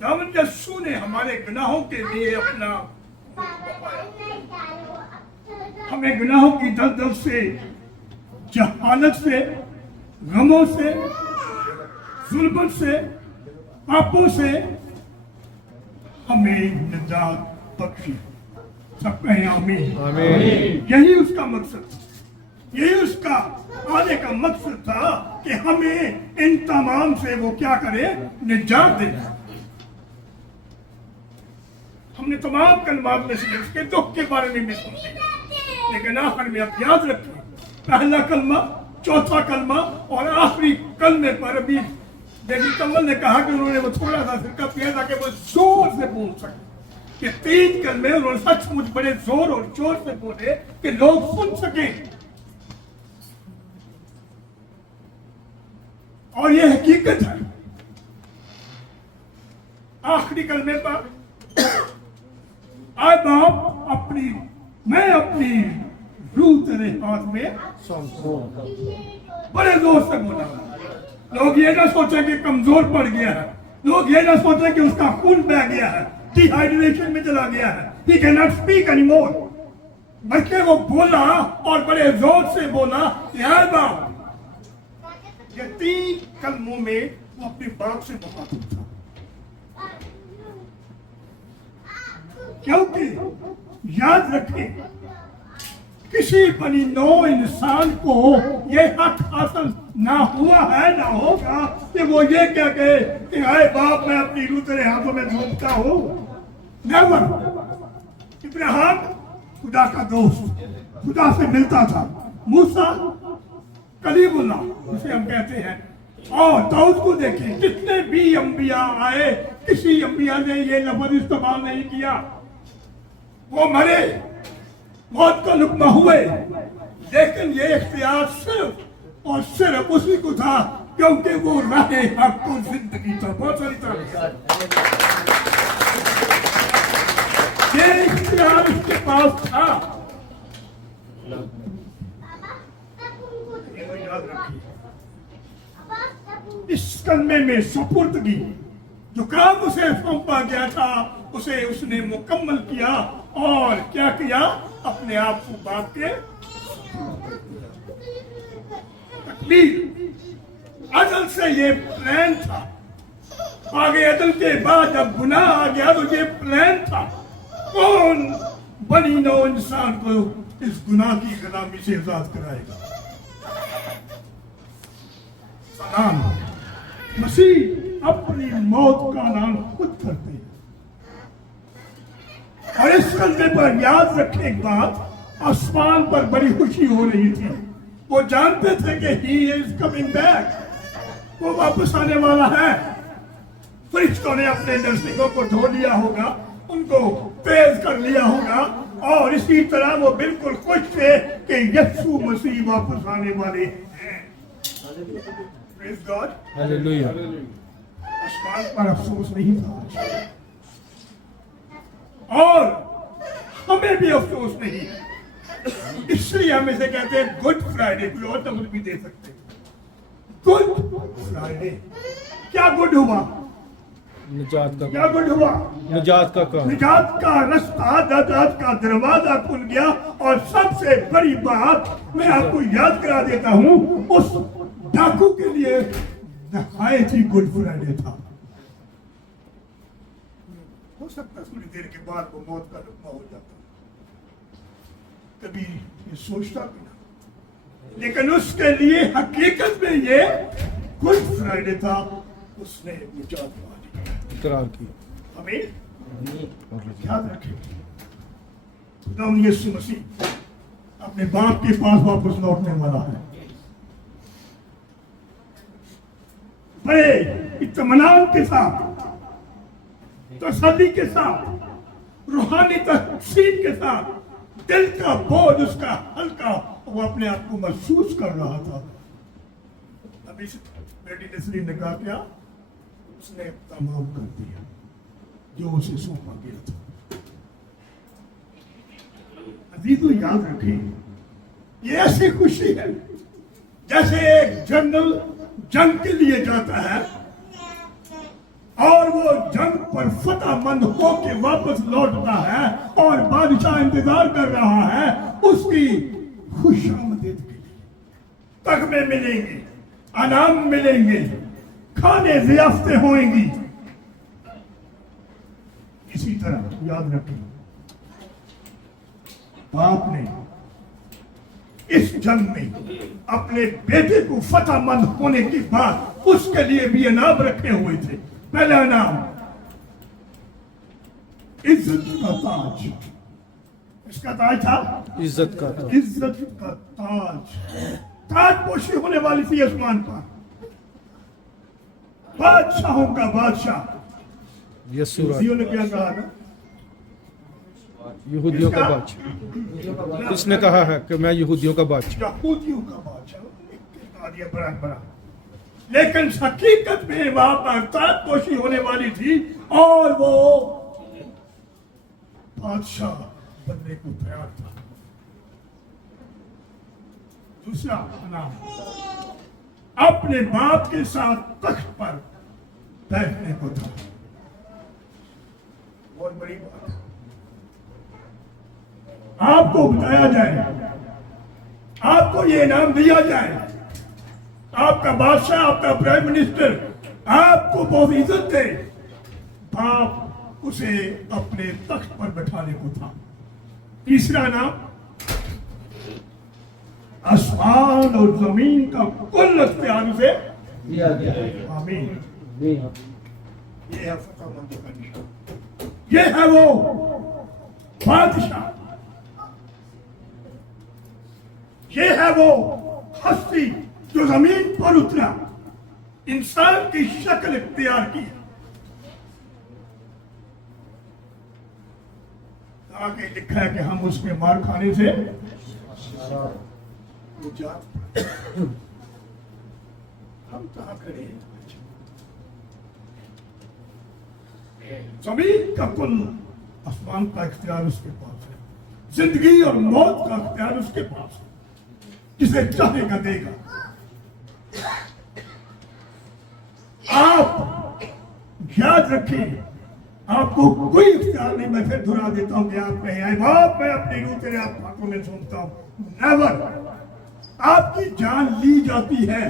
खुदावंद यीशु ने हमारे गुनाहों के लिए अपना, हमें गुनाहों की दलदल से, जहालत से, गमों से, जुल्मत से, पापों से हमें निजात बख्शी। सब कहें आमीन। आमीन। यही उसका मकसद, यही उसका आने का मकसद था कि हमें इन तमाम से वो क्या करे, निजात दे। हमने तमाम कलमात में से उसके दुख के बारे में भी सुन लिया, लेकिन आखिर में आप याद रखिए, पहला कलमा, चौथा कलमा और आखिरी कलमे पर अभी बेबी कमल ने कहा कि उन्होंने वो थोड़ा सा सिरका पिया ताकि वो जोर से बोल सके। कि 3 कलमे उन्होंने सचमुच बड़े जोर और जोर से बोले कि लोग सुन सके। और ये हकीकत है। आखिरी कलमे पर आए बाप मैं अपनी रूह तेरे हाथ में बड़े जोर से बोला। लोग ये ना सोचे कि कमजोर पड़ गया है, लोग ये ना सोचे कि उसका खून बह गया है, डिहाइड्रेशन में चला गया है, he cannot speak anymore। बल्कि वो बोला और बड़े जोर से बोला, यार बाप। ये 3 कलमों में वो अपने बाप से मुखातिब था, क्योंकि याद रखें किसी बनी नौ इंसान को ये हक हासिल ना हुआ है ना होगा कि वो ये क्या कहे कि आए बाप मैं अपनी रूह तेरे हाथों में झोंकता हूं। नेवर। इब्राहिम खुदा का दोस्त, खुदा से मिलता था। मूसा कलीमुल्लाह जिसे हम कहते हैं। और दाऊद को देखें, जितने भी अंबिया आए किसी अंबिया ने ये लफ्ज इस्तेमाल नहीं किया। वो मरे, मौत का लुकमा हुए, लेकिन ये इख्तियार सिर्फ और सिर्फ उसी को था क्योंकि वो राहे हक को जिंदगी था। बहुत सारी तरह ये इख्तियार उसके पास था। याद रखिए, इस कलमे में सुपुर्दगी, जो काम उसे सौंपा गया था उसे उसने मुकम्मल किया। और क्या किया, अपने आप को बाप के तकलीफ। अदल से ये प्लान था, आगे अदल के बाद जब गुनाह आ गया तो ये प्लान था। कौन बनी नौ इंसान को इस गुनाह की गुलामी से आजाद कराएगा। सलाम। मसीह अपनी मौत का ऐलान खुद करते हैं। और इस कलमे पर याद रखें एक बात, आसमान पर बड़ी खुशी हो रही थी। वो जानते थे कि ही इज कमिंग बैक, वो वापस आने वाला है। फरिश्तों ने अपने नजदीकों को धो लिया होगा, उनको तेज कर लिया होगा, और इसी तरह वो बिल्कुल खुश थे कि यीशु मसीह वापस आने वाले हैं। Praise God, hallelujah. आसमान पर अफसोस नहीं था और हमें भी अफसोस नहीं, इसलिए हम इसे कहते हैं गुड फ्राइडे। कोई और लफ्ज भी दे सकते हैं, गुड फ्राइडे। क्या गुड हुआ, निजात का, क्या गुड हुआ, निजात का काम, निजात का रास्ता, निजात का दरवाजा खुल गया। और सबसे बड़ी बात मैं आपको याद करा देता हूं, उस डाकू के लिए नहायत ही गुड फ्राइडे था। हो सकता है थोड़ी देर के बाद वो मौत का लुकमा हो जाता, कभी ये सोचता भी ना, लेकिन उसके लिए हकीकत में ये गुड फ्राइडे था। उसने निजात पाई, इकरार की। हमें याद रखें, खुदावंद यीशु मसीह अपने बाप के पास वापस लौटने वाला है। बड़े इत्मीनान के साथ, तसल्ली के साथ, रूहानी तहसीन के साथ, दिल का बोझ उसका हल्का, वो अपने आप को महसूस कर रहा था। अभी बेटी नसरीन ने कहा क्या, उसने तमाम कर दिया जो उसे सौंपा गया था। अजीजों याद रखें, ये ऐसी खुशी है जैसे एक जनरल जंग के लिए जाता है और वो जंग पर फतहमंद होके वापस लौटता है और बादशाह इंतजार कर रहा है उसकी खुशामदीद के लिए। तगमे मिलेंगे, अनाम मिलेंगे, खाने ज़ियाफ़तें होंगी। इसी तरह याद रखें, बाप ने इस जंग में अपने बेटे को फतहमंद होने के बाद उसके लिए भी इनाम रखे हुए थे। पहला इनाम इज्जत का ताज। इसका ताज था इज्जत का था। इज्जत का ताज। ताजपोशी होने वाली थी आसमान पर। बादशाहों का बादशाह। यसूर यहूदियों ने क्या कहा था? यहूदियों का बादशाह। इसने कहा है कि मैं यहूदियों का बादशाह। यहूदियों का बादशाह कह दिया बड़ा बड़ा, लेकिन हकीकत में वहां पर ताजपोशी होने वाली थी और वो बादशाह बनने को तैयार था। दूसरा नाम अपने बाप के साथ तख्त पर बैठने को था। बहुत बड़ी बात है। आपको बताया जाए, आपको ये इनाम दिया जाए, आपका बादशाह, आपका प्राइम मिनिस्टर आपको बहुत इज्जत दे, बाप उसे अपने तख्त पर बैठाने को था। तीसरा नाम आसमान और जमीन का कुल अख्तियार उसे दिया गया। आमीन। ये है फतहमंदी का निशान। ये है वो बादशाह, ये है वो हस्ती जो जमीन पर उतरा, इंसान की शक्ल इख्तियार की। आगे लिखा है कि हम उसके मार खाने से हम कहाँ खड़े हैं? जमीन का कुल आसमान का इख्तियार उसके पास है, जिंदगी और मौत का इख्तियार उसके पास है, जिसे चाहेगा देगा। आप याद रखें, आपको कोई इख्तियार नहीं। मैं फिर दोहरा देता हूं कि आप कहें बाप मैं अपनी रूह तेरे हाथों में सुनता हूं। नेवर। आपकी जान ली जाती है,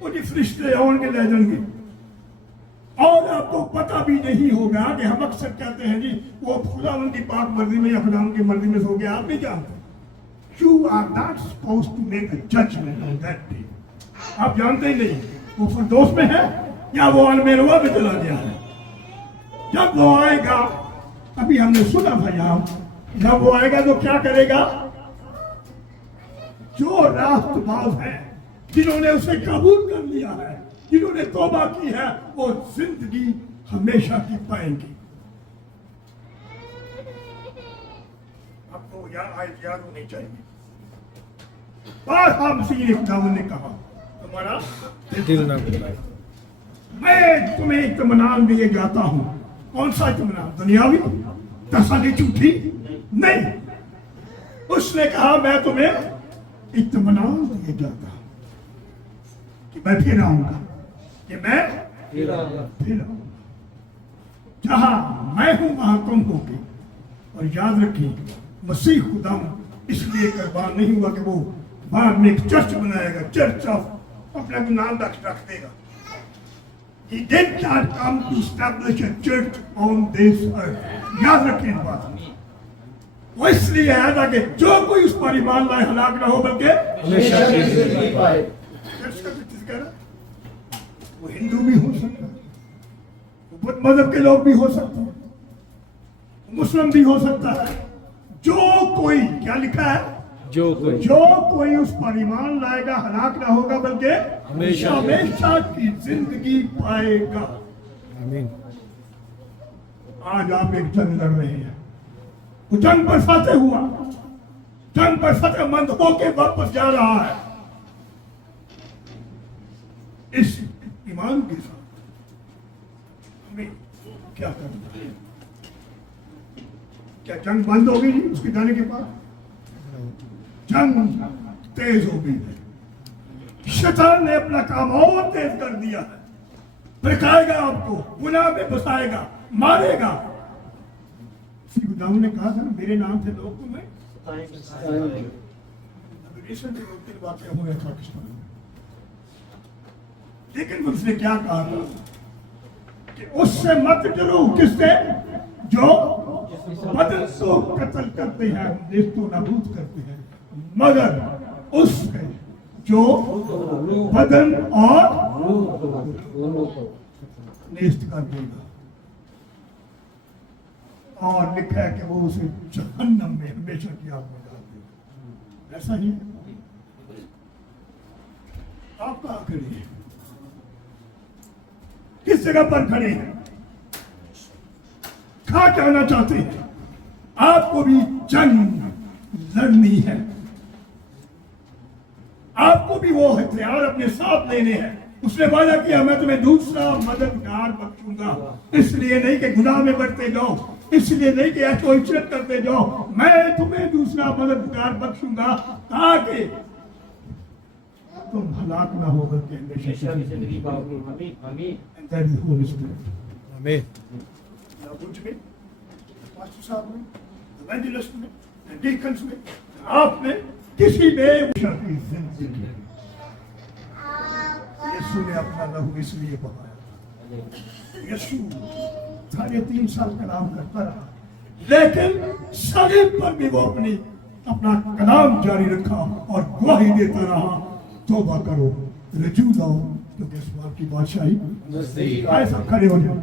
मुझे फरिश्ते आएंगे ले जाएंगे, और आपको पता भी नहीं होगा कि हम अक्सर कहते हैं जी वो खुदावंद की पाक मर्जी में या खुदावंद की मर्जी में सो गया। आप नहीं जानते। You are not supposed to make a judgment on that day. आप जानते ही नहीं वो फिरदौस में है या वो अलमेरवा में चला गया है। जब वो आएगा, अभी हमने सुना था यहाँ, जब वो आएगा तो क्या करेगा? जो रास्तबाज हैं, जिन्होंने उसे कबूल कर लिया है, जिन्होंने तौबा की है, वो जिंदगी हमेशा की पाएंगे। आपको याद होनी चाहिए। ने कहा तुम्हारा दिल ना बुलाए। मैं तुम्हें इत्मीनान दिए जाता हूं। कौन सा इत्मीनान? दुनियावी तसल्ली झूठी नहीं। उसने कहा मैं तुम्हें इत्मीनान दिए जाता हूं कि मैं फिर आऊंगा, कि मैं फिर आऊंगा। जहां मैं हूं वहां तुम होगे। और याद रखिए, मसीह खुदा इसलिए कुर्बान नहीं हुआ कि वो बाद में एक चर्च बनाएगा, चर्च ऑफ अपना नाम रख देगा। He did not come to establish a church on this earth. याद रखें इस बात में। वो इसलिए आया था कि जो कोई उस पर ईमान लाए हलाक ना हो, बल्कि हमेशा की जिंदगी पाए। चर्च का तज़किरा वो हिंदू भी हो सकता है, वो बुद्ध मजहब के लोग भी हो सकते हैं, मुस्लिम भी हो सकता है। जो कोई, क्या लिखा है? जो कोई उस पर ईमान लाएगा हलाक ना होगा, बल्कि हमेशा की जिंदगी पाएगा। आमीन। आज आप एक जंग लड़ रहे हैं, वो जंग पर फतेह हुआ, जंग पर फतेहमंद होके वापस जा रहा है। इस ईमान के साथ हमें क्या करना है? क्या जंग बंद हो गई उसके जाने के बाद? जंग तेज हो गई है। शैतान ने अपना काम और तेज कर दिया है। भड़काएगा, आपको गुनाह में फंसाएगा, मारेगा। इसी खुदाम ने कहा था ना, मेरे नाम से लोग तुम्हें वाक़या हुए पाकिस्तान में। लेकिन उसने क्या कहा था कि उससे मत डरो। किससे? जो बदन को कत्ल करते हैं, देश को नाबूद करते हैं, मगर उसके जो बदन और नेस्त कर देगा। और लिखा है कि वो उसे जहन्नम में हमेशा की आग में डाल देगा। ऐसा ही आप कहाँ खड़े हैं? किस जगह पर खड़े हैं? क्या कहना चाहते हैं? आपको भी जंग लड़नी है, आपको भी वो हथियार अपने साथ लेने हैं। उसने वादा किया मैं तुम्हें दूसरा मददगार बख्शूंगा। इसलिए नहीं कि गुनाह में बढ़ते जाओ, इसलिए नहीं कि ऐशो इशरत करते जाओ, मैं तुम्हें दूसरा मददगार बख्शूंगा ताकि तुम हलाक ना हो बल्कि हमेशा जिंदगी पाओगे। आमीन। आमीन। कुछ में पास्टर साहब में, इवेंजलिस्ट में, डीकन्स में, आप में, किसी में जिंदगी यीशु ने अपना लहू इसलिए बहाया। यीशु 3.5 साल कलाम करता रहा, लेकिन सलीब पर भी वो अपना कलाम जारी रखा और गवाही देता रहा, तौबा करो, रजू लाओ, क्योंकि इस बात की बादशाही। आए सब खड़े हो जाओ।